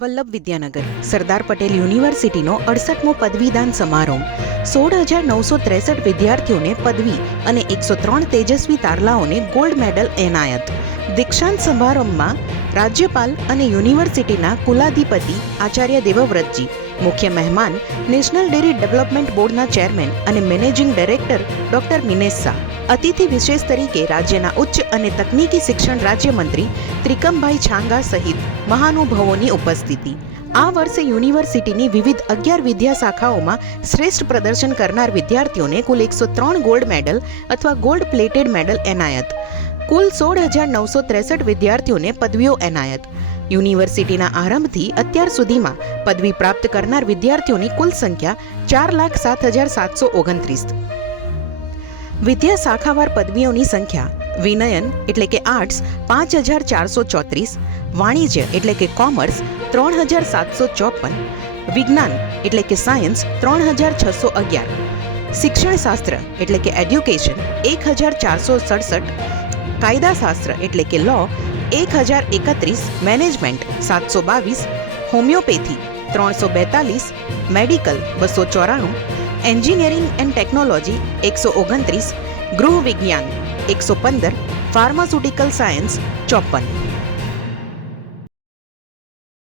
વલ્લભ વિદ્યાનગર. સરદાર પટેલ યુનિવર્સિટીનો અડસઠમો પદવીદાન સમારોહ. સોળ હજાર નવસો ત્રેસઠ વિદ્યાર્થીઓને પદવી અને એકસો ત્રણ તેજસ્વી તારલાઓને ગોલ્ડ મેડલ એનાયત. દીક્ષાંત સમારંભમાં રાજ્યપાલ અને યુનિવર્સિટીના કુલાધિપતિ આચાર્ય દેવવ્રતજી, મુખ્ય મહેમાન નેશનલ ડેરી ડેવલપમેન્ટ બોર્ડના ચેરમેન અને managing director doctor Minesh Shah. અતિથિ વિશેષ તરીકે રાજ્યના ઉચ્ચ અને તકનીકી શિક્ષણ રાજ્યમંત્રી ત્રિકમભાઈ છાંગા સહિત મહાનુભાવોની ઉપસ્થિતિ. આ વર્ષે યુનિવર્સિટીની વિવિધ અગિયાર વિદ્યા શાખાઓમાં શ્રેષ્ઠ પ્રદર્શન કરનાર વિદ્યાર્થીઓને કુલ એકસો ત્રણ ગોલ્ડ મેડલ અથવા ગોલ્ડ પ્લેટેડ મેડલ એનાયત. કુલ સોળ હજાર નવસો ત્રેસઠ વિદ્યાર્થીઓને પદવીઓ એનાયત. યુનિવર્સિટીના આરંભથી અત્યાર સુધીમાં પદવી પ્રાપ્ત કરનાર વિદ્યાર્થીઓની કુલ સંખ્યા ચાર લાખ સાત હજાર સાતસો ઓગણત્રીસ. વિદ્યા શાખાવાર પદવીઓની સંખ્યા વિનયન એટલે કે આર્ટ્સ પાંચ હજાર ચારસો ચોત્રીસ વાણિજ્ય એટલે કે કોમર્સ ત્રણ હજાર સાતસો ચોપન વિજ્ઞાન એટલે કે સાયન્સ ત્રણ હજાર છસો અગિયાર શિક્ષણશાસ્ત્ર એટલે કે એડ્યુકેશન એક હજાર ચારસો સડસઠ કાયદાશાસ્ત્ર એટલે કે લો એક હજાર એકત્રીસ મેનેજમેન્ટ સાતસો બાવીસ હોમિયોપેથી ત્રણસો બેતાલીસ મેડિકલ બસો ચોરાણું એન્જિનિયરિંગ એન્ડ ટેકનોલોજી એકસો ઓગણત્રીસ ગૃહ વિજ્ઞાન એકસો પંદર ફાર્માસ્યુટિકલ સાયન્સ ચોપન.